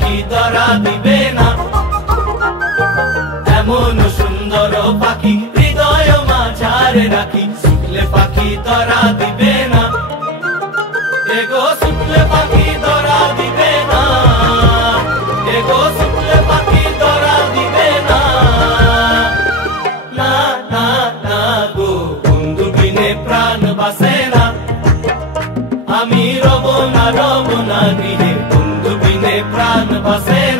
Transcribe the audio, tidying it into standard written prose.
পাখি ধরা দিবে না, এমন সুন্দর পাখি হৃদয় মাঝারে রাখি, ছুটলে পাখি ধরা দিবে না, এগো ছুটলে পাখি ধরা দিবে না, এগো ছুটলে পাখি ধরা দিবে না। না না না গো বন্ধু বিনে প্রাণ বাসে না, আমি রব না গৃহে, বন্ধু বিনে প্রাণ বাসে না।